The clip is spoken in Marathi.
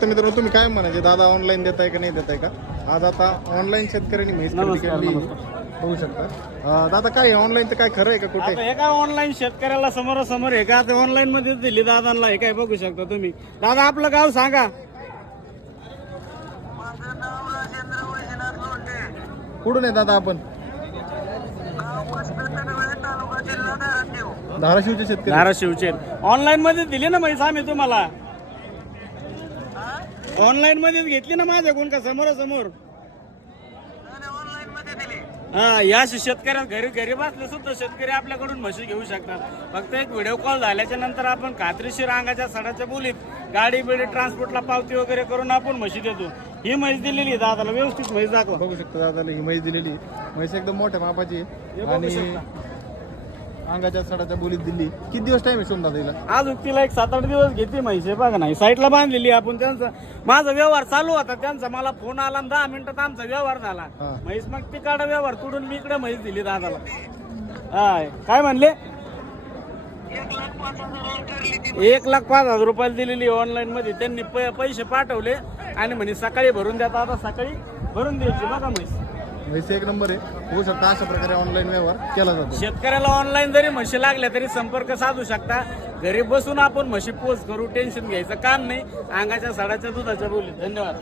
तर मित्रांनो तुम्ही काय म्हणायचे दादा ऑनलाईन देताय का नाही देताय का? आज आता ऑनलाईन शेतकऱ्यांनी म्हैस खरेदी केली होऊ शकता. दादा काय ऑनलाईन तर काय खरं आहे का कुठे? हे काय ऑनलाईन शेतकऱ्याला समोरासमोर हे का ऑनलाईन मध्ये दिली दादांना हे काय बघू शकता तुम्ही. दादा आपलं गाव सांगा. कुठून आहे दादा आपण? धाराशिवचे शेतकरी. धाराशिवचे ऑनलाईन मध्ये दिली ना म्हैस आम्ही तुम्हाला. ऑनलाईन मध्ये घेतली ना माझ्याकडून का समोरासमोर? हा या शेतकऱ्या घरी घरी बसले सुद्धा शेतकरी आपल्याकडून म्हशी घेऊ शकतात. फक्त एक व्हिडिओ कॉल झाल्याच्या नंतर आपण खात्रीशीर अंगाच्या सडाच्या बोलीत गाडी बिडी ट्रान्सपोर्टला पावती वगैरे करून आपण म्हशी देतो. ही म्हैस दिलेली दादाला व्यवस्थित म्हैस दाखवा. बघू शकता दादाला ही म्हैस दिलेली. म्हैस एकदम मोठ्या मापाची आणि अंगाच्या सडाच्या बोलीत दिली. किती दिवस टाइम आहे सोमदा तिला? आज तिला एक 7-8 दिवस घेते म्हैस. बघा नाही साईडला बांधलेली आपण. त्यांचा माझा व्यवहार चालू होता. त्यांचा मला फोन आला 10 मिनिटात आमचा व्यवहार झाला. म्हैस मग तिकडे व्यवहार तोडून मी इकडे म्हैस दिली दादाला. काय म्हणले? 1,05,000 रुपयाला दिलेली ऑनलाईन मध्ये. त्यांनी पैसे पाठवले आणि म्हणे सकाळी भरून द्या. आता सकाळी भरून द्यायची. बघा म्हैस एक नंबर आहे. होऊ शकता अशा प्रकारे ऑनलाईन व्यवहार केला जातो. शेतकऱ्याला ऑनलाईन जरी म्हशी लागल्या तरी संपर्क साधू शकता. घरी बसून आपण म्हशी पोच करू. टेन्शन घ्यायचं काम नाही. अंगाच्या सडाच्या दुधाच्या बोली. धन्यवाद.